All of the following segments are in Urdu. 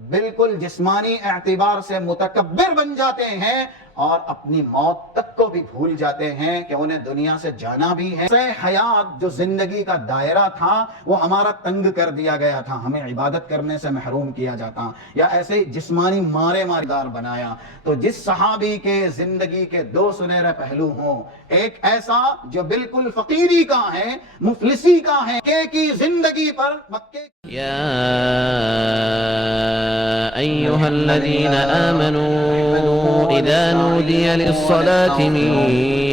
بالکل جسمانی اعتبار سے متکبر بن جاتے ہیں اور اپنی موت تک کو بھی بھول جاتے ہیں کہ انہیں دنیا سے جانا بھی ہے۔ حیات جو زندگی کا دائرہ تھا وہ ہمارا تنگ کر دیا گیا تھا، ہمیں عبادت کرنے سے محروم کیا جاتا، یا ایسے جسمانی مارے ماردار بنایا۔ تو جس صحابی کے زندگی کے دو سنہرے پہلو ہوں، ایک ایسا جو بالکل فقیری کا ہے، مفلسی کا ہے، مکے کی زندگی پر مکے يا أيها الذين آمنوا إذا نودي للصلاة من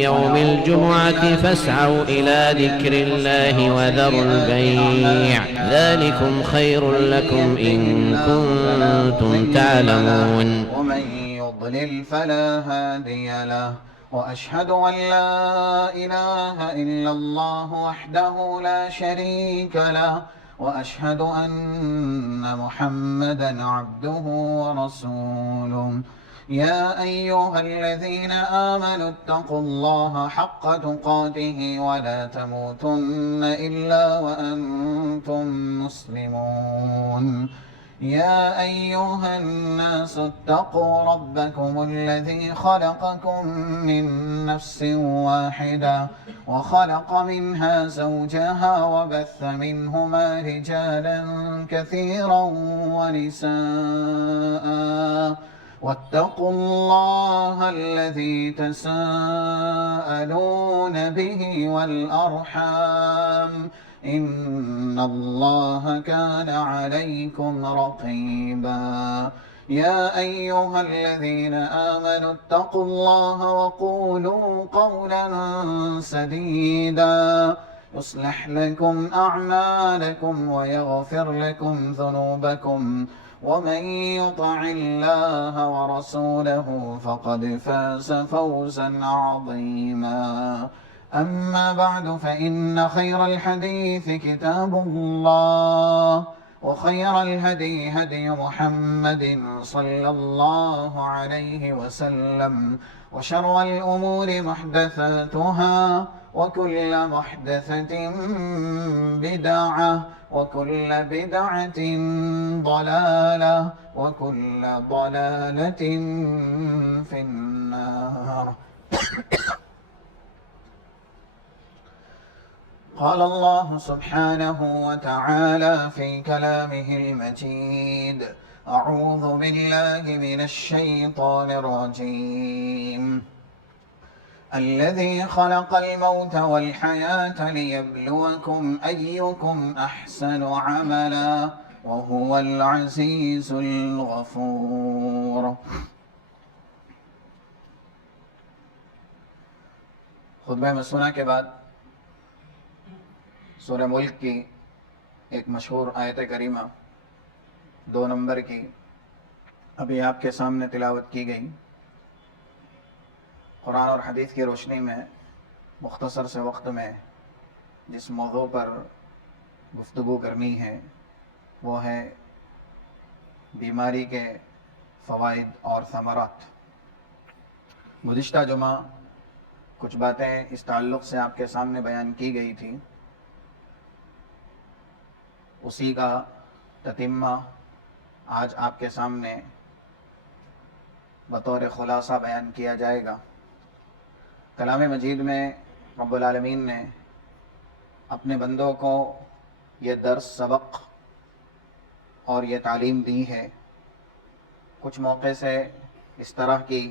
يوم الجمعة فاسعوا إلى ذكر الله وذروا البيع ذلكم خير لكم إن كنتم تعلمون. ومن يضلل فلا هادي له وأشهد أن لا إله إلا الله وحده لا شريك له وأشهد أن محمدا عبده ورسوله. يا أيها الذين آمنوا اتقوا الله حق تقاته ولا تموتن إلا وأنتم مسلمون. يا أيها الناس اتقوا ربكم الذي خلقكم من نفس واحدة وخلق منها زوجها وبث منهما رجالا كثيرا ونساء واتقوا الله الذي تساءلون به والأرحام إن الله كان عليكم رقيبا. يا أيها الذين آمنوا اتقوا الله وقولوا قولا سديدا يصلح لكم أعمالكم ويغفر لكم ذنوبكم ومن يطع الله ورسوله فقد فاز فوزا عظيما. أما بعد فإن خير الحديث كتاب الله وخير الهدي هدي محمد صلى الله عليه وسلم وشر الأمور محدثاتها وكل محدثة بدعة وكل بدعة ضلالة وكل ضلالة في النار. قال الله سبحانه وتعالى في كلامه المجيد: أعوذ بالله من الشيطان الرجيم. الذي خلق الموت والحياة ليبلوكم أيكم أحسن عملا وهو العزيز الغفور. خطبہ مسنونہ کے بعد سورہ ملک کی ایک مشہور آیت کریمہ 2 نمبر کی ابھی آپ کے سامنے تلاوت کی گئی. قرآن اور حدیث کی روشنی میں مختصر سے وقت میں جس موضوع پر گفتگو کرنی ہے وہ ہے بیماری کے فوائد اور ثمرات. گزشتہ جمعہ کچھ باتیں اس تعلق سے آپ کے سامنے بیان کی گئی تھی، اسی کا تتمہ آج آپ کے سامنے بطور خلاصہ بیان کیا جائے گا. کلام مجید میں رب العالمین نے اپنے بندوں کو یہ درس سبق اور یہ تعلیم دی ہے. کچھ موقع سے اس طرح کی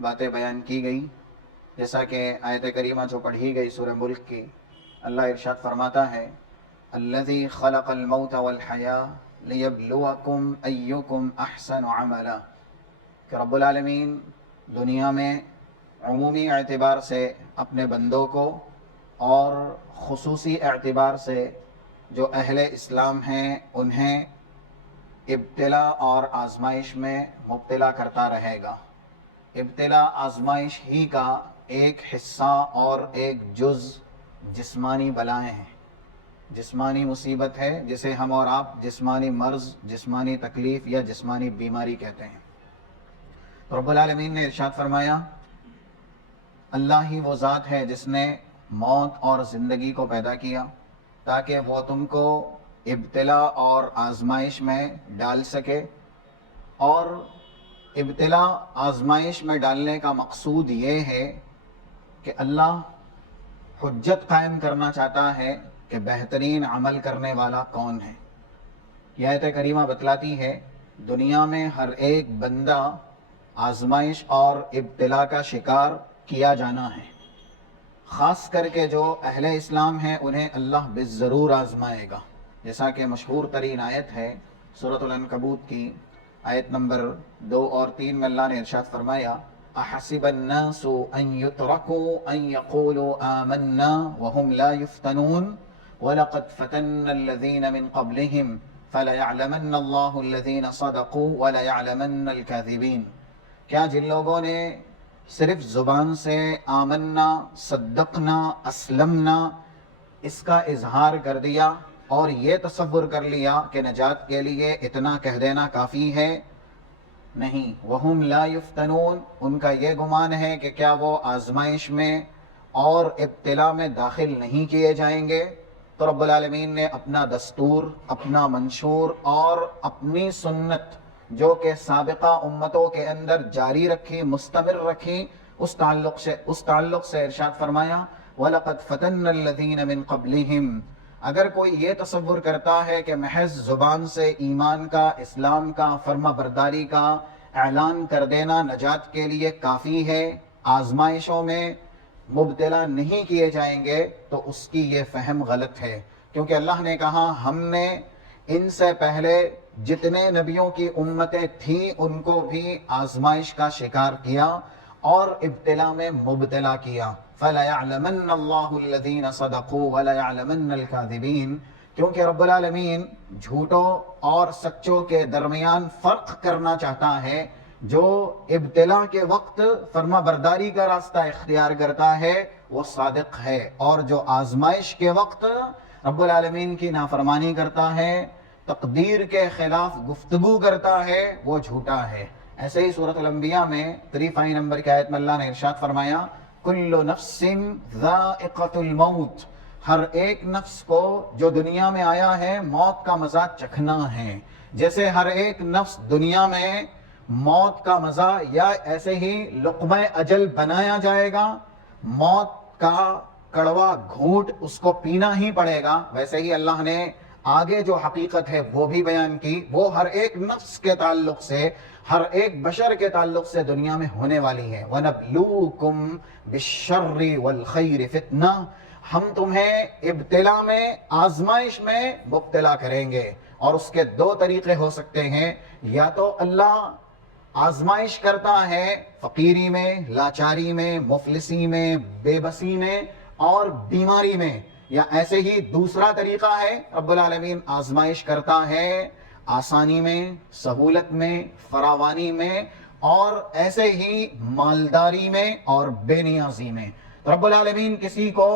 باتیں بیان کی گئی جیسا کہ آیت کریمہ جو پڑھی گئی سورہ ملک کی. اللہ ارشاد فرماتا ہے: الذی خلق الموت والحیاة لیبلوکم ایکم احسن عملا، کہ رب العالمین دنیا میں عمومی اعتبار سے اپنے بندوں کو اور خصوصی اعتبار سے جو اہل اسلام ہیں انہیں ابتلا اور آزمائش میں مبتلا کرتا رہے گا. ابتلا آزمائش ہی کا ایک حصہ اور ایک جز جسمانی بلائیں ہیں، جسمانی مصیبت ہے جسے ہم اور آپ جسمانی مرض، جسمانی تکلیف یا جسمانی بیماری کہتے ہیں. تو رب العالمین نے ارشاد فرمایا اللہ ہی وہ ذات ہے جس نے موت اور زندگی کو پیدا کیا تاکہ وہ تم کو ابتلا اور آزمائش میں ڈال سکے اور ابتلا آزمائش میں ڈالنے کا مقصود یہ ہے کہ اللہ حجت قائم کرنا چاہتا ہے کہ بہترین عمل کرنے والا کون ہے۔ یہ آیت کریمہ بتلاتی ہے دنیا میں ہر ایک بندہ آزمائش اور ابتلا کا شکار کیا جانا ہے، خاص کر کے جو اہل اسلام ہیں انہیں اللہ بالضرور آزمائے گا، جیسا کہ مشہور ترین آیت ہے سورۃ العنکبوت کی آیت نمبر 2 اور 3 میں اللہ نے ارشاد فرمایا احسب الناس ان يتركوا ان يقولوا آمنا وهم لا يفتنون ولقد فتنا الذين من قبلهم فَلَيَعْلَمَنَّ اللَّهُ الَّذِينَ صَدَقُوا وَلَيَعْلَمَنَّ الْكَاذِبِينَ۔ کیا جن لوگوں نے صرف زبان سے آمنا، صدقنا، اسلمنا اس کا اظہار کر دیا اور یہ تصور کر لیا کہ نجات کے لیے اتنا کہہ دینا کافی ہے، نہیں، وَهُمْ لَا يُفْتَنُونَ، ان کا یہ گمان ہے کہ کیا وہ آزمائش میں اور ابتلا میں داخل نہیں کیے جائیں گے؟ تو رب العالمین نے اپنا دستور، اپنا منشور اور اپنی سنت جو کہ سابقہ امتوں کے اندر جاری رکھی، مستمر رکھی، اس تعلق سے ارشاد فرمایا وَلَقَدْ فَتَنَّ الَّذِينَ مِن قَبْلِهِمْ۔ اگر کوئی یہ تصور کرتا ہے کہ محض زبان سے ایمان کا، اسلام کا، فرما برداری کا اعلان کر دینا نجات کے لیے کافی ہے، آزمائشوں میں مبتلا نہیں کیے جائیں گے، تو اس کی یہ فہم غلط ہے، کیونکہ اللہ نے کہا ہم نے ان سے پہلے جتنے نبیوں کی امتیں تھیں ان کو بھی آزمائش کا شکار کیا اور ابتلا میں مبتلا کیا۔ فَلَيَعْلَمَنَّ اللَّهُ الَّذِينَ صَدَقُوا وَلَيَعْلَمَنَّ الْكَاذِبِينَ، کیونکہ رب العالمین جھوٹوں اور سچوں کے درمیان فرق کرنا چاہتا ہے۔ جو ابتلا کے وقت فرما برداری کا راستہ اختیار کرتا ہے وہ صادق ہے، اور جو آزمائش کے وقت رب العالمین کی نافرمانی کرتا ہے، تقدیر کے خلاف گفتگو کرتا ہے، وہ جھوٹا ہے۔ ایسے ہی سورۃ الانبیاء میں 35 نمبر کی آیت میں اللہ نے ارشاد فرمایا کل نفس ذائقۃ الموت، ہر ایک نفس کو جو دنیا میں آیا ہے موت کا مزہ چکھنا ہے۔ جیسے ہر ایک نفس دنیا میں موت کا مزہ یا ایسے ہی لقمہ اجل بنایا جائے گا، موت کا کڑوا گھونٹ اس کو پینا ہی پڑے گا، ویسے ہی اللہ نے آگے جو حقیقت ہے وہ بھی بیان کی، وہ ہر ایک نفس کے تعلق سے، ہر ایک بشر کے تعلق سے دنیا میں ہونے والی ہے۔ وَنَبْلُوكُمْ بِالشَّرِّ وَالْخَيْرِ فِتْنَةً، ہم تمہیں ابتلا میں، آزمائش میں مبتلا کریں گے، اور اس کے 2 طریقے ہو سکتے ہیں، یا تو اللہ آزمائش کرتا ہے فقیری میں، لاچاری میں، مفلسی میں، بے بسی میں اور بیماری میں، یا ایسے ہی دوسرا طریقہ ہے رب العالمین آزمائش کرتا ہے آسانی میں، سہولت میں، فراوانی میں، اور ایسے ہی مالداری میں اور بے نیازی میں۔ رب العالمین کسی کو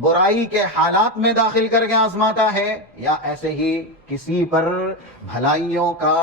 برائی کے حالات میں داخل کر کے آزماتا ہے، یا ایسے ہی کسی پر بھلائیوں کا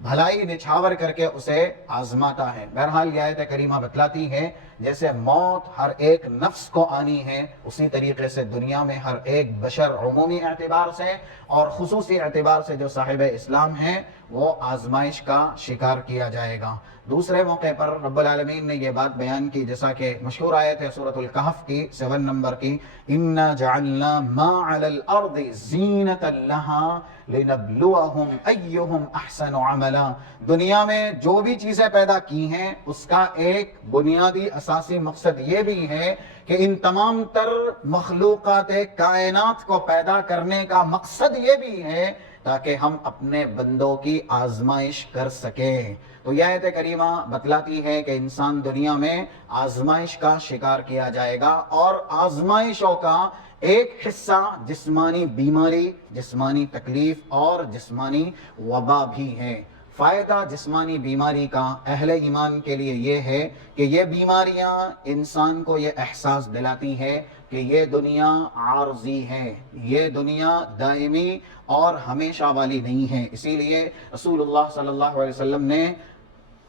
بھلائی نچھاور کر کے اسے آزماتا ہے۔ بہرحال یہ آیت کریمہ بتلاتی ہے جیسے موت ہر ایک نفس کو آنی ہے، اسی طریقے سے دنیا میں ہر ایک بشر عمومی اعتبار سے اور خصوصی اعتبار سے جو صاحب اسلام ہیں وہ آزمائش کا شکار کیا جائے گا۔ دوسرے موقع پر رب العالمین نے یہ بات بیان کی، جیسا کہ مشہور آیت ہے سورۃ الکہف کی 7 نمبر کی اِنَّا جَعَلْنَا مَا عَلَى الْأَرْضِ زِینَةً لَهَا لِنَبْلُوَهُمْ أَيُّهُمْ أَحْسَنُ عَمَلًا، دنیا میں جو بھی چیزیں پیدا کی ہیں اس کا ایک بنیادی اساسی مقصد یہ بھی ہے کہ ان تمام تر مخلوقات کائنات کو پیدا کرنے کا مقصد یہ بھی ہے تاکہ ہم اپنے بندوں کی آزمائش کر سکیں۔ تو یہ آیت کریمہ بتلاتی ہے کہ انسان دنیا میں آزمائش کا شکار کیا جائے گا، اور آزمائشوں کا ایک حصہ جسمانی بیماری، جسمانی تکلیف اور جسمانی وبا بھی ہے۔ فائدہ جسمانی بیماری کا اہل ایمان کے لیے یہ ہے کہ یہ بیماریاں انسان کو یہ احساس دلاتی ہے کہ یہ دنیا عارضی ہے، یہ دنیا دائمی اور ہمیشہ والی نہیں ہے۔ اسی لیے رسول اللہ صلی اللہ علیہ وسلم نے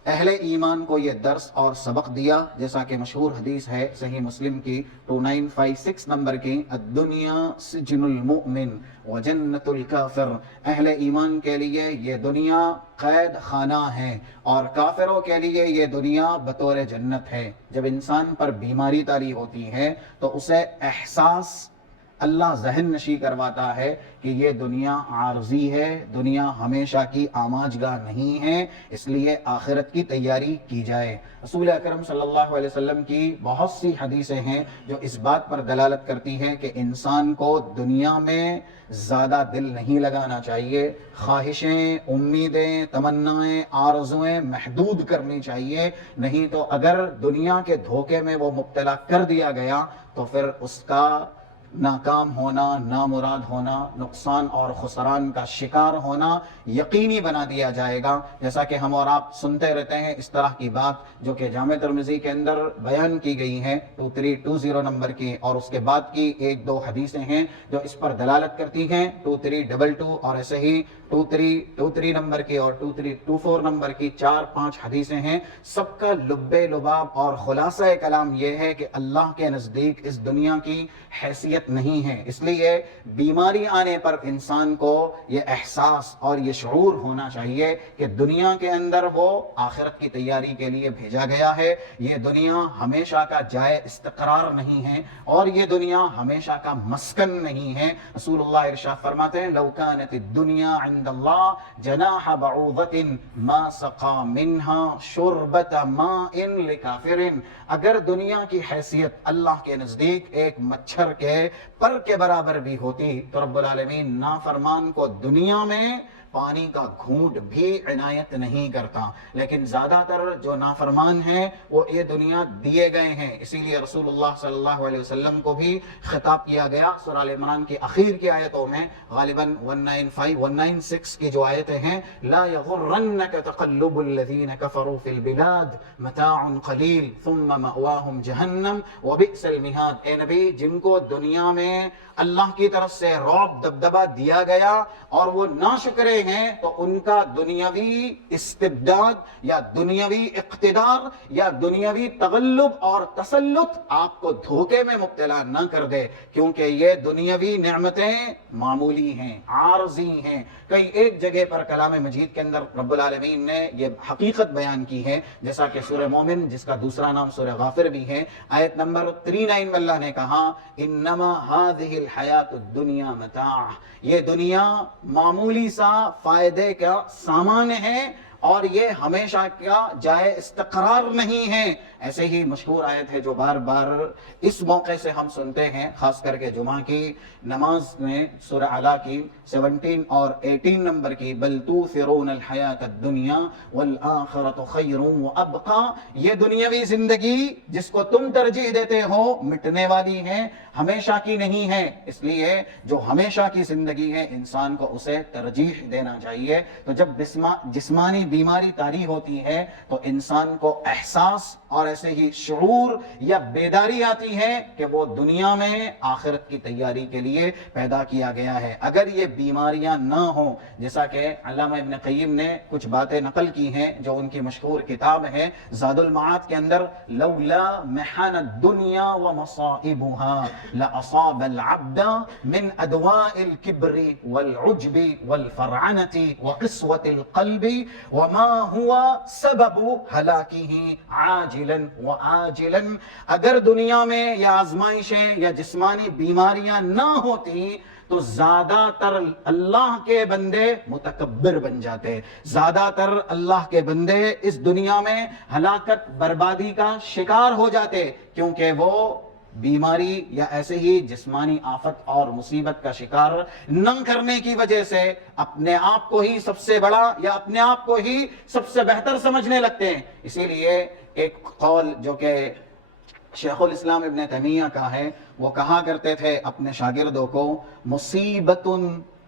اہل ایمان کو یہ درس اور سبق دیا، جیسا کہ مشہور حدیث ہے صحیح مسلم کی 2956 نمبر کی، الدنیا سجن المؤمن وجنت الکافر، اہل ایمان کے لیے یہ دنیا قید خانہ ہے اور کافروں کے لیے یہ دنیا بطور جنت ہے۔ جب انسان پر بیماری طاری ہوتی ہے تو اسے احساس اللہ ذہن نشی کرواتا ہے کہ یہ دنیا عارضی ہے، دنیا ہمیشہ کی آماج گاہ نہیں ہے، اس لیے آخرت کی تیاری کی جائے۔ رسول اکرم صلی اللہ علیہ وسلم کی بہت سی حدیثیں ہیں جو اس بات پر دلالت کرتی ہیں کہ انسان کو دنیا میں زیادہ دل نہیں لگانا چاہیے، خواہشیں، امیدیں، تمنائیں، آرزویں محدود کرنی چاہیے، نہیں تو اگر دنیا کے دھوکے میں وہ مبتلا کر دیا گیا تو پھر اس کا ناکام ہونا، نامراد ہونا، نقصان اور خسران کا شکار ہونا یقینی بنا دیا جائے گا۔ جیسا کہ ہم اور آپ سنتے رہتے ہیں اس طرح کی بات جو کہ جامع ترمذی کے اندر بیان کی گئی ہیں 2320 نمبر کی، اور اس کے بعد کی ایک دو حدیثیں ہیں جو اس پر دلالت کرتی ہیں 2322 اور ایسے ہی 2323 نمبر کی اور 2324 نمبر کی 4-5 حدیثیں ہیں۔ سب کا لب لباب اور خلاصہ کلام یہ ہے کہ اللہ کے نزدیک اس دنیا کی حیثیت نہیں ہے، اس لیے بیماری آنے پر انسان کو یہ احساس اور یہ شعور ہونا چاہیے کہ دنیا کے اندر وہ آخرت کی تیاری کے لیے بھیجا گیا ہے، یہ دنیا ہمیشہ کا جائے استقرار نہیں ہے اور یہ دنیا ہمیشہ کا مسکن نہیں ہے۔ رسول اللہ ارشاد فرماتے ہیں لو کانت الدنیا عند اللہ جناح بعوضۃ ما سقا منها شربۃ ماء لکافر، اگر دنیا کی حیثیت اللہ کے نزدیک ایک مچھر کے پر کے برابر بھی ہوتی تو رب العالمین نافرمان کو دنیا میں پانی کا گھونٹ بھی عنایت نہیں کرتا، لیکن زیادہ تر جو نافرمان ہیں وہ یہ دنیا دیے گئے ہیں، اسی لیے رسول اللہ صلی اللہ علیہ وسلم کو بھی خطاب کیا گیا سورہ ال عمران کی اخیر کی آیتوں میں، غالباً 195-196 کی جو آیتیں ہیں، لا یغرنک تقلب الذین کفروا فی البلاد متاع قلیل ثم مأواہم جہنم وبئس المہاد، اے نبی جن کو دنیا میں اللہ کی طرف سے رعب دبدبہ دیا گیا اور وہ ناشکرے ہیں تو ان کا دنیاوی استبداد یا دنیاوی اقتدار یا دنیاوی تغلب اور تسلط آپ کو دھوکے میں مبتلا نہ کر دے، کیونکہ یہ دنیاوی نعمتیں معمولی ہیں، عارضی ہیں۔ کئی ایک جگہ پر کلام مجید کے اندر رب العالمین نے یہ حقیقت بیان کی ہے، جیسا کہ سورہ مومن جس کا دوسرا نام سورہ غافر بھی ہے، آیت نمبر 39 میں اللہ نے کہا انما هذه الحیات الدنیا متاع، یہ دنیا معمولی سا فائدے کا سامان ہے اور یہ ہمیشہ کا جائے استقرار نہیں ہے۔ ایسے ہی مشہور آیت ہے جو بار بار اس موقع سے ہم سنتے ہیں، خاص کر کے جمعہ کی نماز میں، سورہ اعلیٰ کی 17 اور 18 نمبر کی، بل توثرون الحیات الدنیا والآخرۃ خیر وابقی، یہ دنیاوی زندگی جس کو تم ترجیح دیتے ہو مٹنے والی ہے، ہمیشہ کی نہیں ہے، اس لیے جو ہمیشہ کی زندگی ہے انسان کو اسے ترجیح دینا چاہیے۔ تو جب جسمانی بیماری طاری ہوتی ہے تو انسان کو احساس اور ایسے ہی شعور یا بیداری آتی ہے کہ وہ دنیا میں آخرت کی تیاری کے لیے پیدا کیا گیا ہے۔ اگر یہ بیماریاں نہ ہوں، جیسا کہ علامہ ابن قیم نے کچھ باتیں نقل کی ہیں جو ان کی مشہور کتاب ہے زاد المعاد کے اندر، لولا محن الدنیا ومصائبها لأصاب العبد من ادواء الكبر والعجب والفرعنة وقسوة القلب وما هو سبب هلاكه عاجلا وآجلا، اگر دنیا میں یا آزمائشیں یا جسمانی بیماریاں نہ ہوتی تو زیادہ تر اللہ کے بندے متکبر بن جاتے، زیادہ تر اللہ کے بندے اس دنیا میں ہلاکت بربادی کا شکار ہو جاتے، کیونکہ وہ بیماری یا ایسے ہی جسمانی آفت اور مصیبت کا شکار نہ کرنے کی وجہ سے اپنے آپ کو ہی سب سے بڑا یا اپنے آپ کو ہی سب سے بہتر سمجھنے لگتے ہیں۔ اسی لیے ایک قول جو کہ شیخ الاسلام ابن تیمیہ کا ہے، وہ کہا کرتے تھے اپنے شاگردوں کو، مصیبت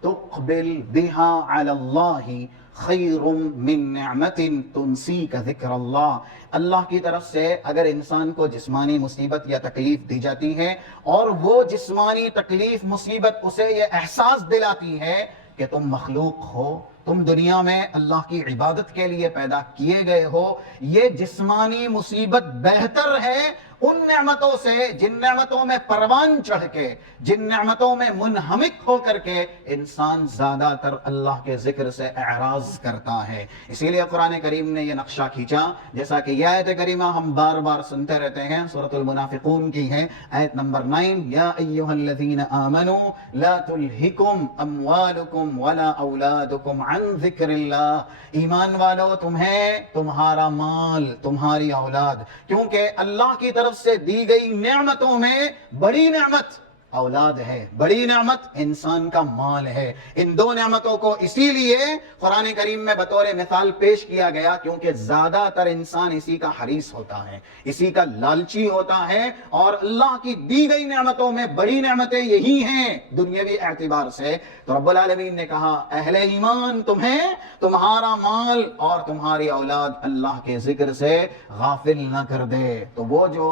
تقبل بها علی اللہ خیر من نعمت تنسیک ذکر اللہ، اللہ کی طرف سے اگر انسان کو جسمانی مصیبت یا تکلیف دی جاتی ہے اور وہ جسمانی تکلیف مصیبت اسے یہ احساس دلاتی ہے کہ تم مخلوق ہو تم دنیا میں اللہ کی عبادت کے لیے پیدا کیے گئے ہو، یہ جسمانی مصیبت بہتر ہے ان نعمتوں سے جن نعمتوں میں پروان چڑھ کے، جن نعمتوں میں منہمک ہو کر کے انسان زیادہ تر اللہ کے ذکر سے اعراض کرتا ہے۔ اسی لیے قرآن کریم نے یہ نقشہ کھینچا، جیسا کہ یہ آیت کریمہ ہم بار بار سنتے رہتے ہیں، سورۃ المنافقون کی ہے، آیت نمبر 9، یا ایھا الذین آمنوا لا تلہکم اموالکم ولا اولادکم عن ذکر اللہ، ایمان والو تمہیں تمہارا مال، تمہاری اولاد، کیونکہ اللہ کی طرف سے دی گئی نعمتوں میں بڑی نعمت اولاد ہے، بڑی نعمت انسان کا مال ہے۔ ان دو نعمتوں کو اسی لیے قرآن کریم میں بطور مثال پیش کیا گیا کیونکہ زیادہ تر انسان اسی کا حریص ہوتا ہے، اسی کا لالچی ہوتا ہے، اور اللہ کی دی گئی نعمتوں میں بڑی نعمتیں یہی ہیں دنیاوی اعتبار سے۔ تو رب العالمین نے کہا اہل ایمان تمہیں تمہارا مال اور تمہاری اولاد اللہ کے ذکر سے غافل نہ کر دے۔ تو وہ جو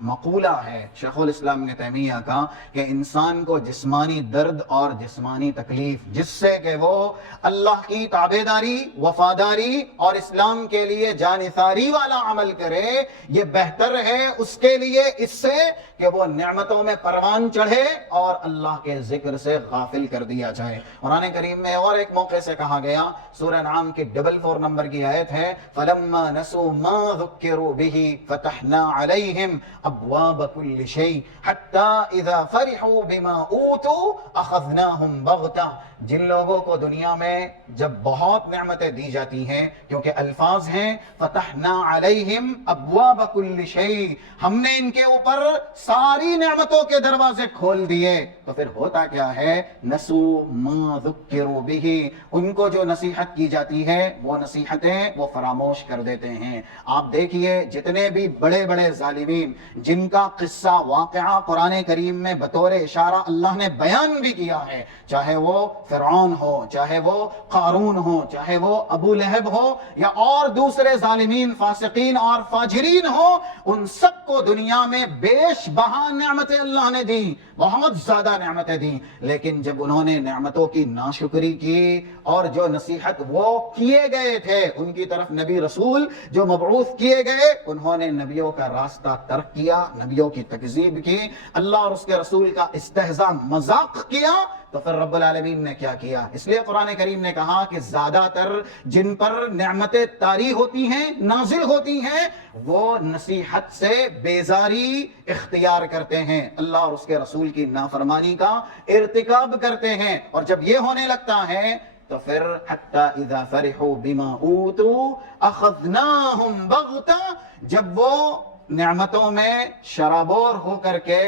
مقولہ ہے شیخ الاسلام ابن تیمیہ کا کہ انسان کو جسمانی درد اور جسمانی تکلیف جس سے کہ وہ اللہ کی تابعداری، وفاداری اور اسلام کے لیے جانثاری والا عمل کرے، یہ بہتر ہے اس کے لیے اس سے کہ وہ نعمتوں میں پروان چڑھے اور اللہ کے ذکر سے غافل کر دیا جائے۔ قرآن کریم میں اور ایک موقع سے کہا گیا، سورہ انعام کی 44 نمبر کی آیت ہے، فَلَمَّا نَسُوا مَا ذُكِّرُوا بِهِ فَتَحْنَا عَلَيْهِمْ أَبْوَابَ كُلِّ شَيْءٍ حَتَّى إِذَا فَرِحُوا بِمَا أُوتُوا أَخَذْنَاهُمْ بَغْتَةً۔ جن لوگوں کو دنیا میں جب بہت نعمتیں دی جاتی ہیں، کیونکہ الفاظ ہیں فَتَحْنَا عَلَيْهِمْ أَبْوَابَ كُلِّ شَيْءٍ، ہم نے ان کے اوپر ساری نعمتوں کے دروازے کھول دیے، تو پھر ہوتا کیا ہے، نسوا ما ذکروا بہ، ان کو جو نصیحت کی جاتی ہے وہ نصیحتیں وہ فراموش کر دیتے ہیں۔ آپ دیکھیے جتنے بھی بڑے بڑے ظالمین جن کا قصہ واقعہ قرآن کریم میں بطور اشارہ اللہ نے بیان بھی کیا ہے، چاہے وہ فرعون ہو، چاہے وہ قارون ہو، چاہے وہ ابو لہب ہو، یا اور دوسرے ظالمین فاسقین اور فاجرین ہو، ان سب کو دنیا میں بیش بہا نعمتیں اللہ نے دی، بہت زیادہ نعمتیں دی، لیکن جب انہوں نے نعمتوں کی ناشکری کی اور جو نصیحت وہ کیے گئے تھے، ان کی طرف نبی رسول جو مبعوث کیے گئے، انہوں نے نبیوں کا راستہ ترک کیا، نبیوں کی تکذیب کی، اللہ اور اس کے رسول کا استہزاء مذاق کیا، تو پھر رب العالمین نے کیا کیا؟ اس لیے قرآن کریم نے کہا کہ زیادہ تر جن پر نعمتیں طاری ہوتی ہیں، نازل ہوتی ہیں، وہ نصیحت سے بیزاری اختیار کرتے ہیں، اللہ اور اس کے رسول کی نافرمانی کا ارتکاب کرتے ہیں، اور جب یہ ہونے لگتا ہے تو پھر حتی اذا فرحوا بما اوتوا اخذناہم بغتہ، جب وہ نعمتوں میں شرابور ہو کر کے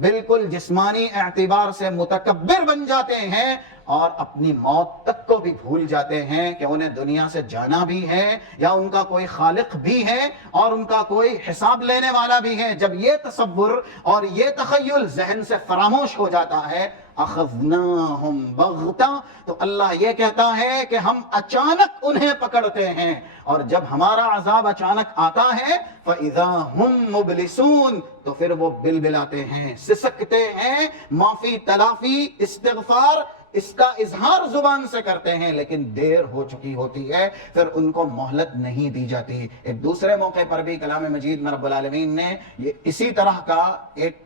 بالکل جسمانی اعتبار سے متکبر بن جاتے ہیں اور اپنی موت تک کو بھی بھول جاتے ہیں کہ انہیں دنیا سے جانا بھی ہے یا ان کا کوئی خالق بھی ہے اور ان کا کوئی حساب لینے والا بھی ہے، جب یہ تصور اور یہ تخیل ذہن سے فراموش ہو جاتا ہے، اخذناہم بغتہ، تو اللہ یہ کہتا ہے کہ ہم اچانک انہیں پکڑتے ہیں، اور جب ہمارا عذاب اچانک آتا ہے فَإِذَا هُمْ مُبْلِسُونَ، تو پھر وہ بلبلاتے ہیں، سسکتے ہیں، معافی تلافی استغفار اس کا اظہار زبان سے کرتے ہیں، لیکن دیر ہو چکی ہوتی ہے، پھر ان کو مہلت نہیں دی جاتی۔ ایک دوسرے موقع پر بھی کلام مجید میں رب العالمین نے یہ اسی طرح کا ایک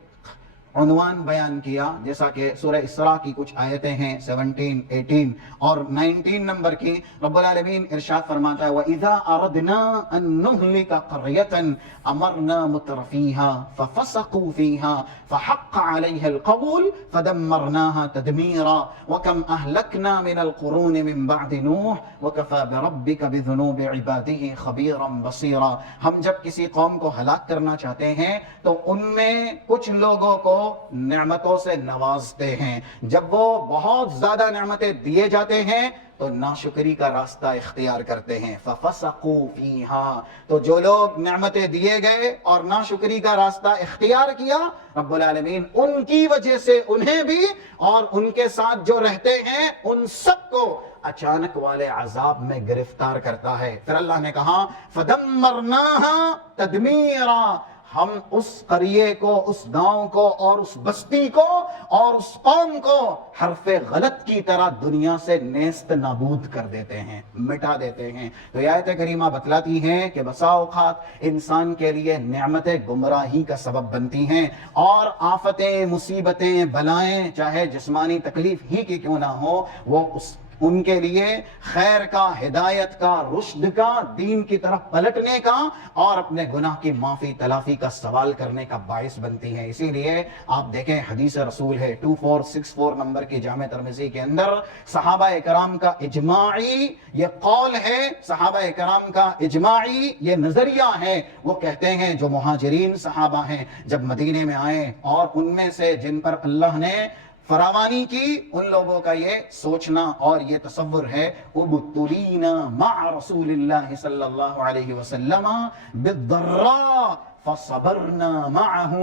عنوان بیان کیا، جیسا کہ سورہ اسراء کی کچھ آیتیں ہیں 17، 18 اور 19 نمبر کی، رب العالمین ارشاد فرماتا ہے وَإِذَا أَرَدْنَا أَن نُهْلِكَ قَرْيَةً أَمَرْنَا مُتْرَفِيهَا فَفَسَقُوا فِيهَا فَحَقَّ عَلَيْهَا الْقَوْلُ فَدَمَّرْنَاهَا تَدْمِيرًا وَكَمْ أَهْلَكْنَا مِنَ الْقُرُونِ مِن بَعْدِ نُوحٍ وَكَفَى بِرَبِّكَ بِذُنُوبِ عِبَادِهِ خَبِيرًا بَصِيرًا۔ ہم جب کسی قوم کو ہلاک کرنا چاہتے ہیں تو ان میں کچھ لوگوں کو نعمتوں سے نوازتے ہیں، جب وہ بہت زیادہ نعمتیں دیے جاتے ہیں تو ناشکری کا راستہ اختیار کرتے ہیں، فَفَسَقُوا فِيهَا، تو جو لوگ نعمتیں دیے گئے اور ناشکری کا راستہ اختیار کیا، رب العالمین ان کی وجہ سے انہیں بھی اور ان کے ساتھ جو رہتے ہیں ان سب کو اچانک والے عذاب میں گرفتار کرتا ہے۔ پھر اللہ نے کہا فَدَمَّرْنَاهَا تَدْمِيرًا، ہم اس قریے کو، اس گاؤں کو اور اس بستی کو اور اس قوم کو حرف غلط کی طرح دنیا سے نیست نابود کر دیتے ہیں، مٹا دیتے ہیں۔ تو یہ آیت کریمہ بتلاتی ہیں کہ بسا اوقات انسان کے لیے نعمتیں گمراہی کا سبب بنتی ہیں، اور آفتیں، مصیبتیں، بلائیں چاہے جسمانی تکلیف ہی کی کیوں نہ ہو، وہ ان کے لیے خیر کا، ہدایت کا، رشد کا، دین کی طرف پلٹنے کا اور اپنے گناہ کی معافی تلافی کا سوال کرنے کا باعث بنتی ہیں۔ اسی لیے آپ دیکھیں حدیث رسول ہے 2464 نمبر کی جامع ترمذی کے اندر، صحابہ کرام کا اجماعی یہ قول ہے، صحابہ کرام کا اجماعی یہ نظریہ ہے، وہ کہتے ہیں جو مہاجرین صحابہ ہیں جب مدینے میں آئے اور ان میں سے جن پر اللہ نے فراوانی کی، ان لوگوں کا یہ سوچنا اور یہ تصور ہے ابتلینا مع رسول اللہ صلی اللہ علیہ وسلم بالضراء فصبرنا معہ،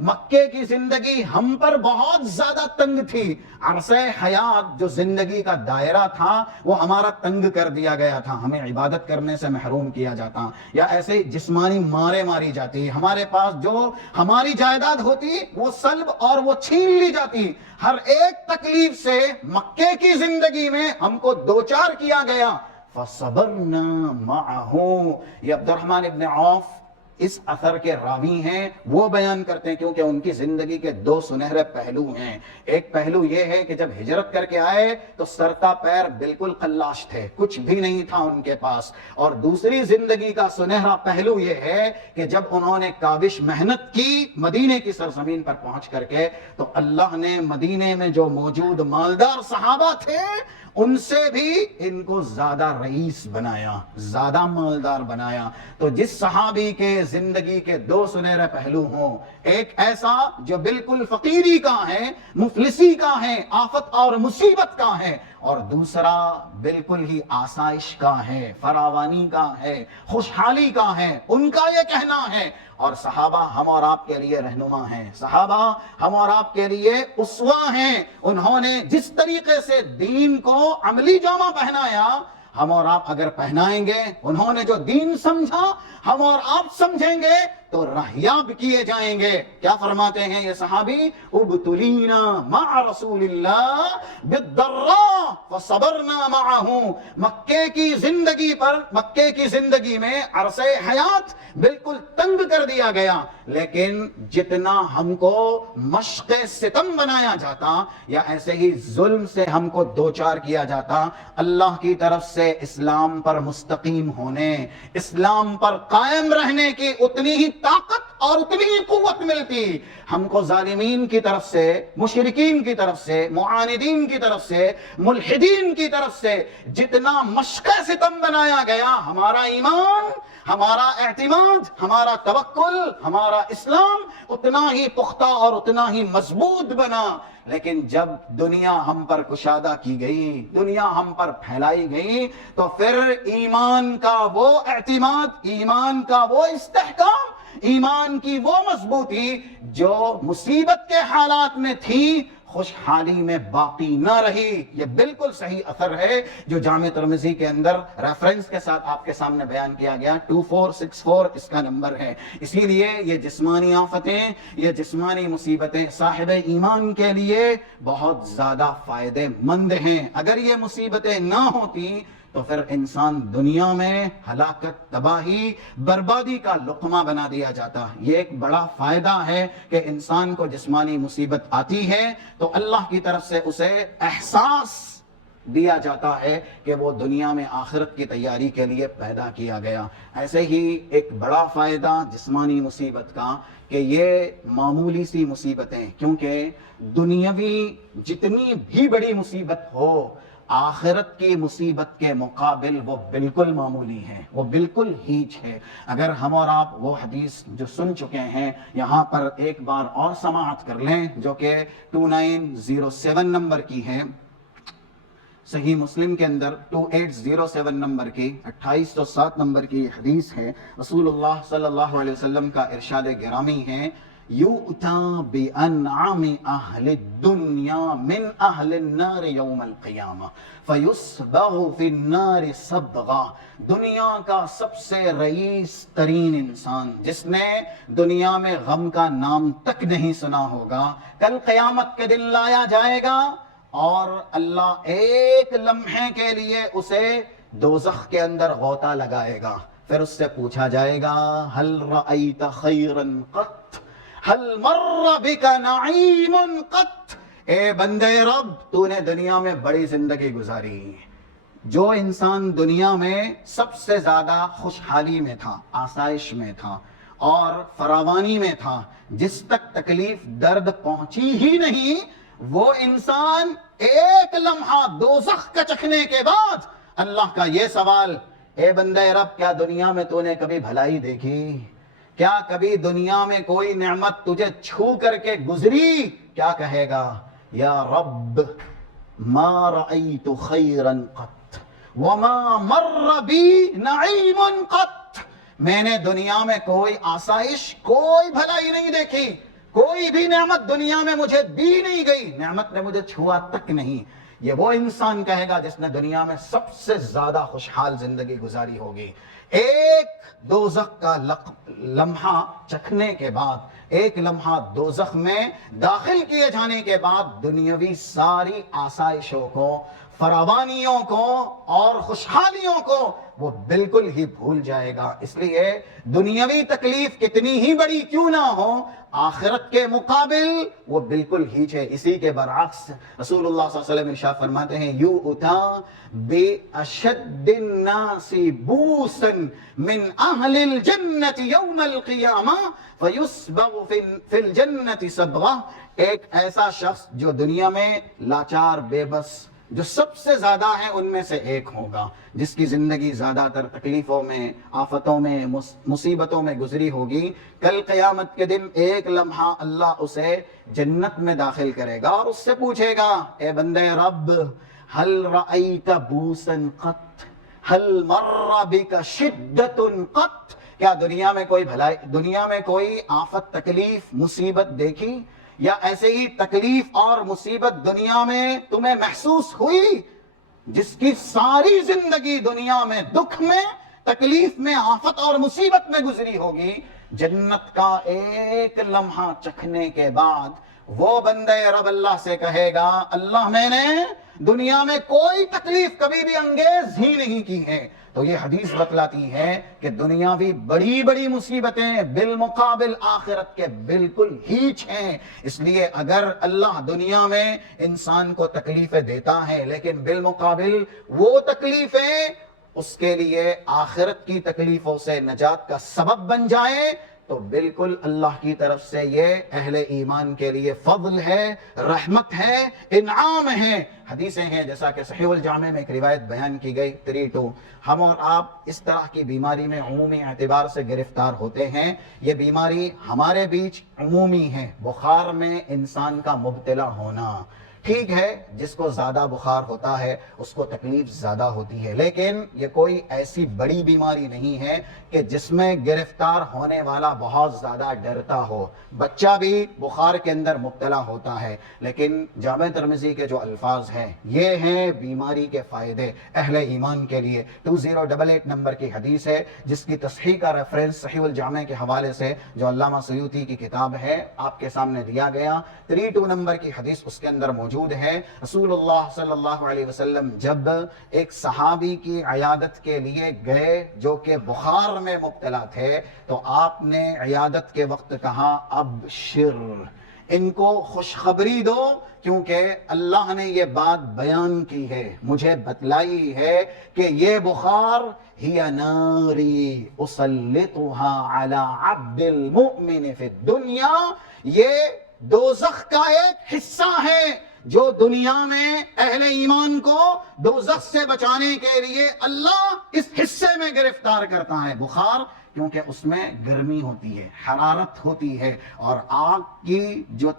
مکے کی زندگی ہم پر بہت زیادہ تنگ تھی، عرصہ حیات جو زندگی کا دائرہ تھا وہ ہمارا تنگ کر دیا گیا تھا، ہمیں عبادت کرنے سے محروم کیا جاتا، یا ایسے جسمانی مارے ماری جاتی، ہمارے پاس جو ہماری جائیداد ہوتی وہ سلب اور وہ چھین لی جاتی، ہر ایک تکلیف سے مکے کی زندگی میں ہم کو دوچار کیا گیا۔ فصبرنا معہ، یہ عبد الرحمن ابن عوف اس اثر کے راوی ہیں، وہ بیان کرتے ہیں کیونکہ ان کی زندگی کے دو سنہرے پہلو ہیں۔ ایک پہلو یہ ہے کہ جب ہجرت کر کے آئے تو سرتا پیر بالکل خلاش تھے، کچھ بھی نہیں تھا ان کے پاس، اور دوسری زندگی کا سنہرا پہلو یہ ہے کہ جب انہوں نے کاوش محنت کی مدینے کی سرزمین پر پہنچ کر کے، تو اللہ نے مدینے میں جو موجود مالدار صحابہ تھے ان سے بھی ان کو زیادہ رئیس بنایا، زیادہ مالدار بنایا۔ تو جس صحابی کے زندگی کے دو سنہرے پہلو ہوں، ایک ایسا جو بالکل فقیری کا ہے، مفلسی کا ہے، آفت اور مصیبت کا ہے، اور دوسرا بالکل ہی آسائش کا ہے، فراوانی کا ہے، خوشحالی کا ہے، ان کا یہ کہنا ہے۔ اور صحابہ ہم اور آپ کے لیے رہنما ہیں، صحابہ ہم اور آپ کے لیے اسوہ ہیں، انہوں نے جس طریقے سے دین کو عملی جامہ پہنایا، ہم اور آپ اگر پہنائیں گے، انہوں نے جو دین سمجھا ہم اور آپ سمجھیں گے تو راہیاب کیے جائیں گے۔ کیا فرماتے ہیں یہ صحابی؟ ابتلینا مع رسول اللہ بالضراء فصبرنا معہ، مکے کی زندگی میں عرصہ حیات بالکل تنگ کر دیا گیا، لیکن جتنا ہم کو مشق ستم بنایا جاتا یا ایسے ہی ظلم سے ہم کو دوچار کیا جاتا، اللہ کی طرف سے اسلام پر مستقیم ہونے، اسلام پر قائم رہنے کی اتنی ہی طاقت اور اتنی ہی قوت ملتی۔ ہم کو ظالمین کی طرف سے، مشرکین کی طرف سے، معاندین کی طرف سے، ملحدین کی طرف سے جتنا مشق ستم بنایا گیا، ہمارا ایمان، ہمارا اعتماد، ہمارا توکل، ہمارا اسلام اتنا ہی پختہ اور اتنا ہی مضبوط بنا۔ لیکن جب دنیا ہم پر کشادہ کی گئی، دنیا ہم پر پھیلائی گئی، تو پھر ایمان کا وہ اعتماد، ایمان کا وہ استحکام، ایمان کی وہ مضبوطی جو مصیبت کے حالات میں تھی، خوشحالی میں باقی نہ رہی۔ یہ بالکل صحیح اثر ہے جو جامع ترمذی کے اندر ریفرنس کے ساتھ آپ کے سامنے بیان کیا گیا، 2464 اس کا نمبر ہے۔ اسی لیے یہ جسمانی آفتیں، یہ جسمانی مصیبتیں صاحب ایمان کے لیے بہت زیادہ فائدے مند ہیں۔ اگر یہ مصیبتیں نہ ہوتی تو پھر انسان دنیا میں ہلاکت، تباہی، بربادی کا لقمہ بنا دیا جاتا۔ یہ ایک بڑا فائدہ ہے کہ انسان کو جسمانی مصیبت آتی ہے تو اللہ کی طرف سے اسے احساس دیا جاتا ہے کہ وہ دنیا میں آخرت کی تیاری کے لیے پیدا کیا گیا۔ ایسے ہی ایک بڑا فائدہ جسمانی مصیبت کا کہ یہ معمولی سی مصیبتیں، کیونکہ دنیاوی جتنی بھی بڑی مصیبت ہو، آخرت کی مصیبت کے مقابل وہ بالکل معمولی ہے، وہ بالکل ہیچ ہے۔ اگر ہم اور آپ وہ حدیث جو سن چکے ہیں یہاں پر ایک بار اور سماعت کر لیں، جو کہ 2907 نمبر کی ہے، صحیح مسلم کے اندر 2807 نمبر کی، 2807 نمبر کی حدیث ہے، رسول اللہ صلی اللہ علیہ وسلم کا ارشاد گرامی ہے، یؤتا بانعم اہل الدنیا من اہل النار یوم القیامہ فیصبغ فی النار صبغا. دنیا کا سب سے رئیس ترین انسان جس نے دنیا میں غم کا نام تک نہیں سنا ہوگا، کل قیامت کے دن لایا جائے گا اور اللہ ایک لمحے کے لیے اسے دوزخ کے اندر غوطہ لگائے گا. پھر اس سے پوچھا جائے گا هل رأیت خیرا قط هل مر بک نعیم قط. اے بندے رب، تو نے دنیا میں بڑی زندگی گزاری. جو انسان دنیا میں سب سے زیادہ خوشحالی میں تھا، آسائش میں تھا اور فراوانی میں تھا، جس تک تکلیف درد پہنچی ہی نہیں، وہ انسان ایک لمحہ دوزخ کا چکھنے کے بعد اللہ کا یہ سوال، اے بندے رب کیا دنیا میں تو نے کبھی بھلائی دیکھی؟ کیا کبھی دنیا میں کوئی نعمت تجھے چھو کر کے گزری؟ کیا کہے گا؟ یا رب ما رأیت خیرا قط وما مر بی نعیم قط. میں نے دنیا میں کوئی آسائش، کوئی بھلائی نہیں دیکھی، کوئی بھی نعمت دنیا میں مجھے دی نہیں گئی، نعمت نے مجھے چھوا تک نہیں. یہ وہ انسان کہے گا جس نے دنیا میں سب سے زیادہ خوشحال زندگی گزاری ہوگی. ایک دوزخ کا لمحہ چکھنے کے بعد، ایک لمحہ دوزخ میں داخل کیے جانے کے بعد دنیاوی ساری آسائشوں کو، فراوانیوں کو اور خوشحالیوں کو وہ بالکل ہی بھول جائے گا. اس لیے دنیاوی تکلیف کتنی ہی بڑی کیوں نہ ہو، آخرت کے مقابل وہ بالکل ہیچ ہے. اسی کے برعکس رسول اللہ صلی اللہ علیہ وسلم ارشاد فرماتے ہیں یؤتا بأشد الناس بوسا من اہل الجنة یوم القیامہ فیصبغ فی الجنة صبغہ. ایک ایسا شخص جو دنیا میں لاچار، بے بس، جو سب سے زیادہ ہے ان میں سے ایک ہوگا، جس کی زندگی زیادہ تر تکلیفوں میں، آفتوں میں، مصیبتوں میں گزری ہوگی. کل قیامت کے دن ایک لمحہ اللہ اسے جنت میں داخل کرے گا اور اس سے پوچھے گا اے بندے رب هل رأیت بوسا قط هل مر بک شدت قط. کیا دنیا میں کوئی بھلائی، دنیا میں کوئی آفت، تکلیف، مصیبت دیکھی؟ یا ایسے ہی تکلیف اور مصیبت دنیا میں تمہیں محسوس ہوئی؟ جس کی ساری زندگی دنیا میں دکھ میں، تکلیف میں، آفت اور مصیبت میں گزری ہوگی، جنت کا ایک لمحہ چکھنے کے بعد وہ بندے رب اللہ سے کہے گا اللہ میں نے دنیا میں کوئی تکلیف کبھی بھی انگیز ہی نہیں کی ہے. تو یہ حدیث بتلاتی ہے کہ دنیاوی بڑی بڑی مصیبتیں بالمقابل آخرت کے بالکل ہیچ ہیں. اس لیے اگر اللہ دنیا میں انسان کو تکلیفیں دیتا ہے لیکن بالمقابل وہ تکلیفیں اس کے لیے آخرت کی تکلیفوں سے نجات کا سبب بن جائیں تو بالکل اللہ کی طرف سے یہ اہل ایمان کے لیے فضل ہے، رحمت ہے، انعام ہے. حدیثیں ہیں جیسا کہ صحیح الجامع میں ایک روایت بیان کی گئی 32. ہم اور آپ اس طرح کی بیماری میں عمومی اعتبار سے گرفتار ہوتے ہیں. یہ بیماری ہمارے بیچ عمومی ہے. بخار میں انسان کا مبتلا ہونا ٹھیک ہے، جس کو زیادہ بخار ہوتا ہے اس کو تکلیف زیادہ ہوتی ہے، لیکن یہ کوئی ایسی بڑی بیماری نہیں ہے کہ جس میں گرفتار ہونے والا بہت زیادہ ڈرتا ہو. بچہ بھی بخار کے اندر مبتلا ہوتا ہے، لیکن جامع ترمذی کے جو الفاظ ہیں یہ ہیں بیماری کے فائدے اہل ایمان کے لیے. 2088 نمبر کی حدیث ہے جس کی تصحیح کا ریفرنس صحیح الجامع کے حوالے سے جو علامہ سیوطی کی کتاب ہے آپ کے سامنے دیا گیا. 32 نمبر کی حدیث اس کے اندر موجود ہے. رسول اللہ صلی اللہ علیہ وسلم جب ایک صحابی کی عیادت کے لیے گئے جو کہ بخار میں مبتلا تھے تو آپ نے عیادت کے وقت کہا ابشر، ان کو خوشخبری دو، کیونکہ اللہ نے یہ بات بیان کی ہے، مجھے بتلائی ہے کہ یہ بخار ہی ناری اسلطها علی عبد المؤمن فی الدنیا، یہ دوزخ کا ایک حصہ ہے جو دنیا میں اہل ایمان کو دوزخ سے بچانے کے لیے اللہ اس حصے میں گرفتار کرتا ہے. بخار کیونکہ اس میں گرمی ہوتی ہے، حرارت ہوتی ہے، اور آگ کی جو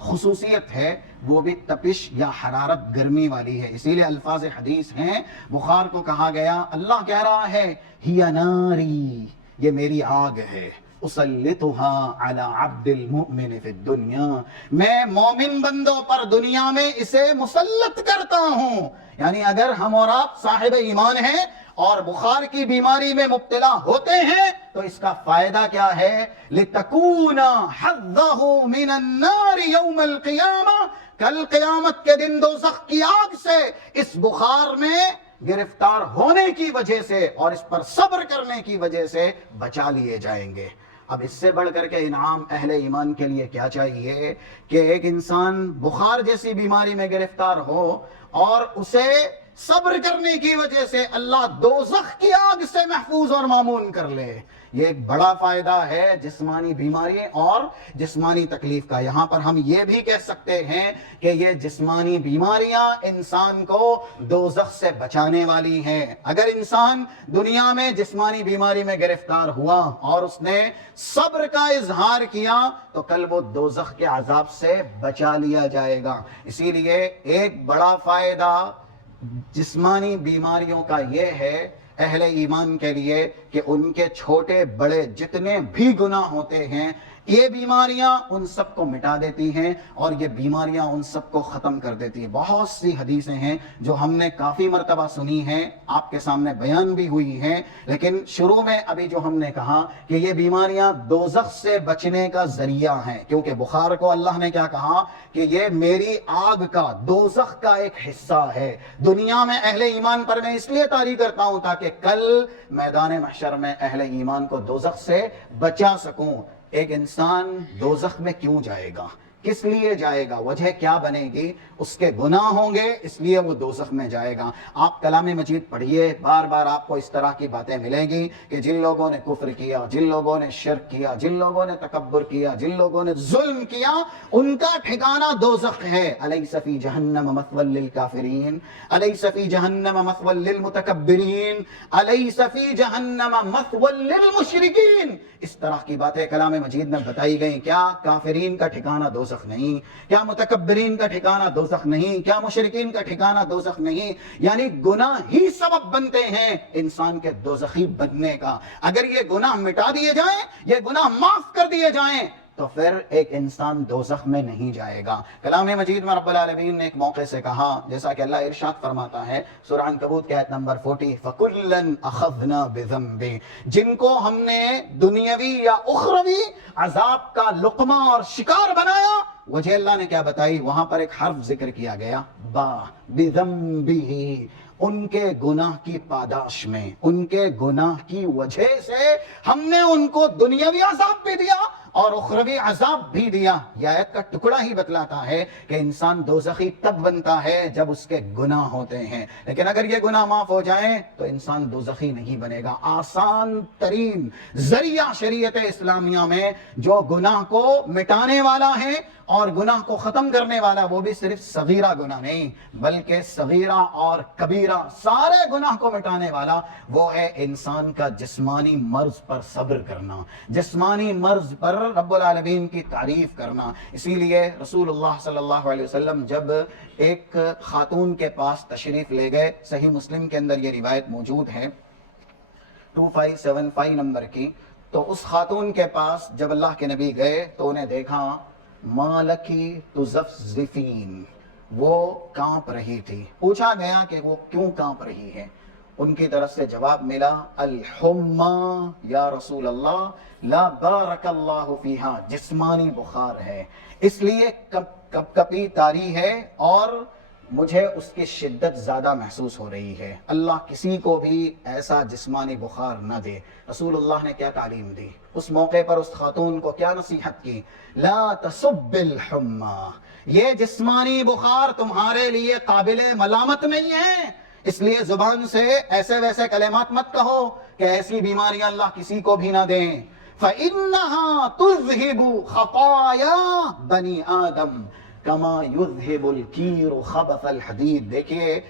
خصوصیت ہے وہ بھی تپش یا حرارت گرمی والی ہے. اسی لیے الفاظ حدیث ہیں بخار کو کہا گیا، اللہ کہہ رہا ہے ہی ناری، یہ میری آگ ہے. اسلطها على عبد المؤمن فی الدنیا، میں مومن بندوں پر دنیا میں اسے مسلط کرتا ہوں. یعنی اگر ہم اور آپ صاحب ایمان ہیں اور بخار کی بیماری میں مبتلا ہوتے ہیں تو اس کا فائدہ کیا ہے؟ لِتَكُونَ حَظَّهُ مِنَ النَّارِ يَوْمَ الْقِيَامَةِ، کل قیامت کے دن دوزخ کی آگ سے اس بخار میں گرفتار ہونے کی وجہ سے اور اس پر صبر کرنے کی وجہ سے بچا لیے جائیں گے. اب اس سے بڑھ کر کے انعام اہل ایمان کے لیے کیا چاہیے کہ ایک انسان بخار جیسی بیماری میں گرفتار ہو اور اسے صبر کرنے کی وجہ سے اللہ دوزخ کی آگ سے محفوظ اور مامون کر لے. یہ ایک بڑا فائدہ ہے جسمانی بیماری اور جسمانی تکلیف کا. یہاں پر ہم یہ بھی کہہ سکتے ہیں کہ یہ جسمانی بیماریاں انسان کو دوزخ سے بچانے والی ہیں. اگر انسان دنیا میں جسمانی بیماری میں گرفتار ہوا اور اس نے صبر کا اظہار کیا تو کل وہ دوزخ کے عذاب سے بچا لیا جائے گا. اسی لیے ایک بڑا فائدہ جسمانی بیماریوں کا یہ ہے اہل ایمان کے لیے کہ ان کے چھوٹے بڑے جتنے بھی گناہ ہوتے ہیں یہ بیماریاں ان سب کو مٹا دیتی ہیں اور یہ بیماریاں ان سب کو ختم کر دیتی ہیں. بہت سی حدیثیں ہیں جو ہم نے کافی مرتبہ سنی ہیں، آپ کے سامنے بیان بھی ہوئی ہیں، لیکن شروع میں ابھی جو ہم نے کہا کہ یہ بیماریاں دوزخ سے بچنے کا ذریعہ ہیں، کیونکہ بخار کو اللہ نے کیا کہا کہ یہ میری آگ کا، دوزخ کا ایک حصہ ہے. دنیا میں اہل ایمان پر میں اس لیے طاری کرتا ہوں تاکہ کل میدان محشر میں اہل ایمان کو دوزخ سے بچا سکوں. ایک انسان دوزخ میں کیوں جائے گا؟ کس لیے جائے گا؟ وجہ کیا بنے گی؟ اس کے گناہ ہوں گے اس لیے وہ دوزخ میں جائے گا. آپ کلام مجید پڑھیے، بار بار آپ کو اس طرح کی باتیں ملیں گی کہ جن لوگوں نے کفر کیا، جن لوگوں نے شرک کیا، جن لوگوں نے تکبر کیا، جن لوگوں نے ظلم کیا، ان کا ٹھکانہ دوزخ ہے. الیس فی جہنم مثوی للکافرین، الیس فی جہنم مثوی للمتکبرین، الیس فی جہنم مثوی للمشرکین. اس طرح کی باتیں کلام مجید میں بتائی گئیں. کیا کافرین کا ٹھکانہ دوزخ نہیں؟ کیا متکبرین کا ٹھکانہ دوزخ نہیں؟ کیا مشرکین کا ٹھکانہ دوزخ نہیں؟ یعنی گناہ ہی سبب بنتے ہیں انسان کے دوزخی بننے کا. اگر یہ گناہ مٹا دیے جائیں، یہ گناہ معاف کر دیے جائیں تو پھر ایک انسان دوزخ میں نہیں جائے گا. کلام مجید میں رب العالمین نے ایک موقع سے کہا، جیسا کہ اللہ ارشاد فرماتا ہے سورہ عنکبوت کی آیت نمبر 40، فَكُلًّا أَخَذْنَا بِذَنبِهِ، جن کو ہم نے دنیاوی یا اخروی عذاب کا لقمہ اور شکار بنایا. وجہ اللہ نے کیا بتائی؟ وہاں پر ایک حرف ذکر کیا گیا، با بِذَنبِهِ، ان کے گناہ کی پاداش میں، ان کے گناہ کی وجہ سے ہم نے ان کو دنیاوی عذاب بھی دیا اور اخروی عذاب بھی دیا. یہ آیت کا ٹکڑا ہی بتلاتا ہے کہ انسان دوزخی تب بنتا ہے جب اس کے گناہ ہوتے ہیں، لیکن اگر یہ گناہ معاف ہو جائیں تو انسان دوزخی نہیں بنے گا. آسان ترین ذریعہ شریعت اسلامیہ میں جو گناہ کو مٹانے والا ہے اور گناہ کو ختم کرنے والا، وہ بھی صرف صغیرہ گناہ نہیں بلکہ صغیرہ اور کبیرہ سارے گناہ کو مٹانے والا، وہ ہے انسان کا جسمانی مرض پر صبر کرنا، جسمانی مرض پر رب العالمین کی تعریف کرنا. اسی لیے رسول اللہ صلی اللہ علیہ وسلم جب ایک خاتون کے پاس تشریف لے گئے، صحیح مسلم کے اندر یہ روایت موجود ہے 2575 نمبر کی، تو اس خاتون کے پاس جب اللہ کے نبی گئے تو انہیں دیکھا مالکی تزفزفین، وہ کانپ رہی تھی. پوچھا گیا کہ وہ کیوں کانپ رہی ہے؟ ان کی طرف سے جواب ملا، الحمى یا رسول اللہ لا بارک اللہ فیہا، جسمانی بخار ہے اس لیے کپ کپی طاری ہے اور مجھے اس کی شدت زیادہ محسوس ہو رہی ہے. اللہ کسی کو بھی ایسا جسمانی بخار نہ دے. رسول اللہ نے کیا تعلیم دی؟ اس موقع پر اس خاتون کو کیا نصیحت کی؟ لا تسب الحمى، یہ جسمانی بخار تمہارے لیے قابل ملامت نہیں ہے، اس لیے زبان سے ایسے ویسے کلمات مت کہو کہ ایسی بیماریاں اللہ کسی کو بھی نہ دیں. فَإِنَّهَا تُذْهِبُ خَطَايَا بَنِي آدَمَ كَمَا يُذْهِبُ الْكِيرُ خَبَثَ الْحَدِيدِ. دیکھیے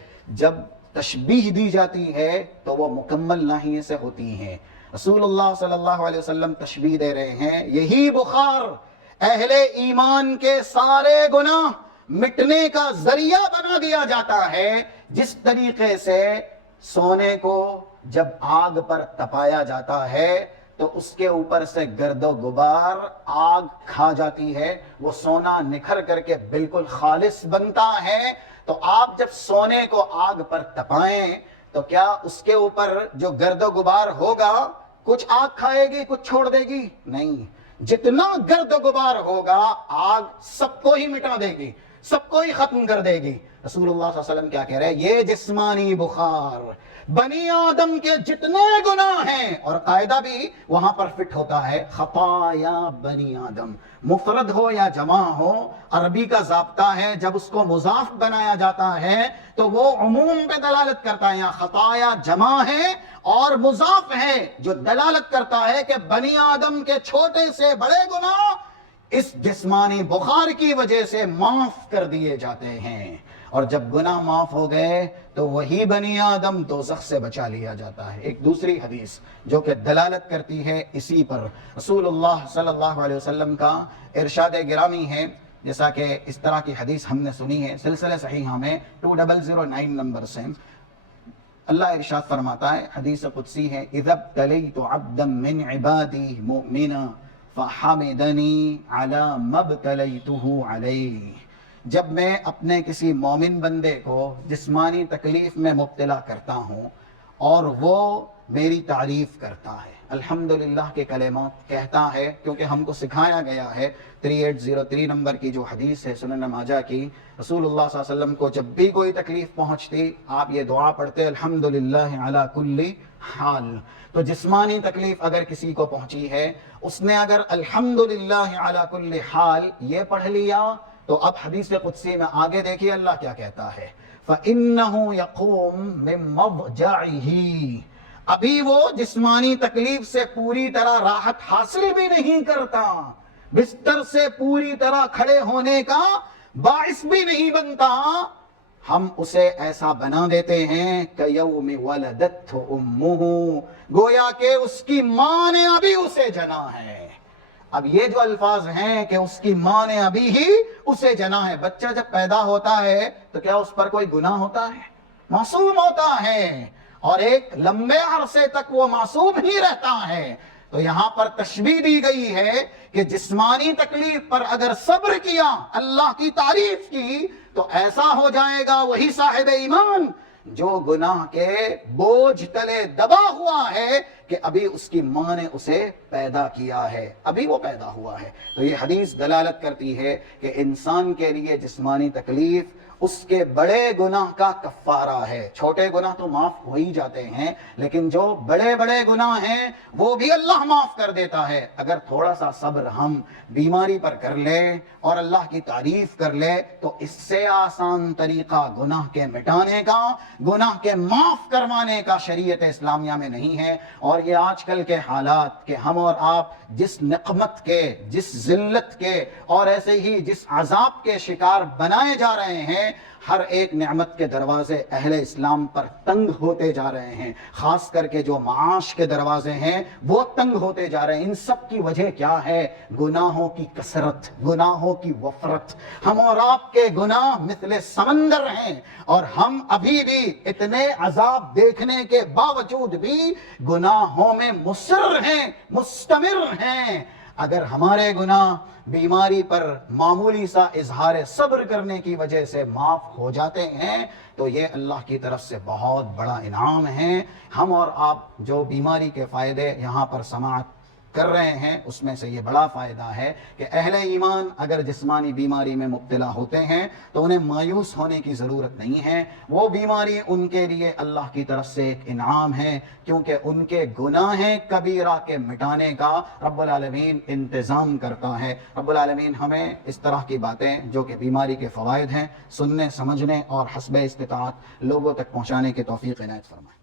جب تشبیہ دی جاتی ہے تو وہ مکمل ناحیے سے ہوتی ہیں. رسول اللہ صلی اللہ علیہ وسلم تشبیہ دے رہے ہیں، یہی بخار اہل ایمان کے سارے گناہ مٹنے کا ذریعہ بنا دیا جاتا ہے. جس طریقے سے سونے کو جب آگ پر تپایا جاتا ہے تو اس کے اوپر سے گرد و غبار آگ کھا جاتی ہے، وہ سونا نکھر کر کے بالکل خالص بنتا ہے۔ تو آپ جب سونے کو آگ پر تپائیں تو کیا اس کے اوپر جو گرد و غبار ہوگا کچھ آگ کھائے گی، کچھ چھوڑ دے گی؟ نہیں، جتنا گرد و غبار ہوگا آگ سب کو ہی مٹا دے گی، سب کو ہی ختم کر دے گی۔ رسول اللہ صلی اللہ علیہ وسلم کیا کہہ رہے ہیں؟ یہ جسمانی بخار بنی آدم کے جتنے گناہ ہیں، اور قاعدہ بھی وہاں پر فٹ ہوتا ہے، خطایا بنی آدم، مفرد ہو یا جمع ہو، عربی کا ضابطہ ہے جب اس کو مضاف بنایا جاتا ہے تو وہ عموم پہ دلالت کرتا ہے۔ یہاں خطایا جمع ہے اور مضاف ہے جو دلالت کرتا ہے کہ بنی آدم کے چھوٹے سے بڑے گناہ اس جسمانی بخار کی وجہ سے معاف کر دیے جاتے ہیں، اور جب گناہ معاف ہو گئے تو وہی بنی آدم دوزخ سے بچا لیا جاتا ہے۔ ایک دوسری حدیث جو کہ دلالت کرتی ہے اسی پر، رسول اللہ صلی اللہ علیہ وسلم کا ارشاد گرامی ہے، جیسا کہ اس طرح کی حدیث ہم نے سنی ہے سلسلہ صحیحہ میں 2009 نمبر سے، اللہ ارشاد فرماتا ہے، حدیث قدسی ہے، اذا ابتلیت عبدا من عبادی مؤمنا فحمدنی علی ما ابتلیتہ علیہ، جب میں اپنے کسی مومن بندے کو جسمانی تکلیف میں مبتلا کرتا ہوں اور وہ میری تعریف کرتا ہے، الحمدللہ کے کلمات کہتا ہے، کیونکہ ہم کو سکھایا گیا ہے 3803 نمبر کی جو حدیث ہے سنن ماجہ کی، رسول اللہ صلی اللہ علیہ وسلم کو جب بھی کوئی تکلیف پہنچتی آپ یہ دعا پڑھتے الحمدللہ علی کل حال۔ تو جسمانی تکلیف اگر کسی کو پہنچی ہے، اس نے اگر الحمدللہ علی کل حال یہ پڑھ لیا تو اب حدیث قدسی میں آگے دیکھیے اللہ کیا کہتا ہے، فَإِنَّهُ يَقُومُ مِن مَضْجَعِهِ، ابھی وہ جسمانی تکلیف سے پوری طرح راحت حاصل بھی نہیں کرتا، بستر سے پوری طرح کھڑے ہونے کا باعث بھی نہیں بنتا، ہم اسے ایسا بنا دیتے ہیں کَيَوْمِ وَلَدَتْهُ أُمُّهُ، گویا کہ اس کی ماں نے ابھی اسے جنا ہے۔ اب یہ جو الفاظ ہیں کہ اس کی ماں نے ابھی ہی اسے جنا ہے، بچہ جب پیدا ہوتا ہے تو کیا اس پر کوئی گناہ ہوتا ہے؟ معصوم ہوتا ہے، اور ایک لمبے عرصے تک وہ معصوم ہی رہتا ہے۔ تو یہاں پر تشبیہ دی گئی ہے کہ جسمانی تکلیف پر اگر صبر کیا، اللہ کی تعریف کی، تو ایسا ہو جائے گا وہی صاحب ایمان جو گناہ کے بوجھ تلے دبا ہوا ہے کہ ابھی اس کی ماں نے اسے پیدا کیا ہے، ابھی وہ پیدا ہوا ہے۔ تو یہ حدیث دلالت کرتی ہے کہ انسان کے لیے جسمانی تکلیف اس کے بڑے گناہ کا کفارہ ہے۔ چھوٹے گناہ تو معاف ہو ہی جاتے ہیں، لیکن جو بڑے بڑے گناہ ہیں وہ بھی اللہ معاف کر دیتا ہے اگر تھوڑا سا صبر ہم بیماری پر کر لے اور اللہ کی تعریف کر لے، تو اس سے آسان طریقہ گناہ کے مٹانے کا، گناہ کے معاف کروانے کا شریعت اسلامیہ میں نہیں ہے۔ اور یہ آج کل کے حالات کہ ہم اور آپ جس نقمت کے، جس ذلت کے اور ایسے ہی جس عذاب کے شکار بنائے جا رہے ہیں، ہر ایک نعمت کے دروازے اہل اسلام پر تنگ ہوتے جا رہے ہیں، خاص کر کے جو معاش کے دروازے ہیں وہ تنگ ہوتے جا رہے ہیں۔ ان سب کی وجہ کیا ہے؟ گناہوں کی کثرت، گناہوں کی وفرت۔ ہم اور آپ کے گناہ مثل سمندر ہیں، اور ہم ابھی بھی اتنے عذاب دیکھنے کے باوجود بھی گناہوں میں مصر ہیں، مستمر ہیں۔ اگر ہمارے گناہ بیماری پر معمولی سا اظہار صبر کرنے کی وجہ سے معاف ہو جاتے ہیں تو یہ اللہ کی طرف سے بہت بڑا انعام ہے۔ ہم اور آپ جو بیماری کے فائدے یہاں پر سماعت کر رہے ہیں اس میں سے یہ بڑا فائدہ ہے کہ اہل ایمان اگر جسمانی بیماری میں مبتلا ہوتے ہیں تو انہیں مایوس ہونے کی ضرورت نہیں ہے، وہ بیماری ان کے لیے اللہ کی طرف سے ایک انعام ہے، کیونکہ ان کے گناہ کبیرہ کے مٹانے کا رب العالمین انتظام کرتا ہے۔ رب العالمین ہمیں اس طرح کی باتیں جو کہ بیماری کے فوائد ہیں سننے، سمجھنے اور حسب استطاعت لوگوں تک پہنچانے کی توفیق عنایت فرمائے۔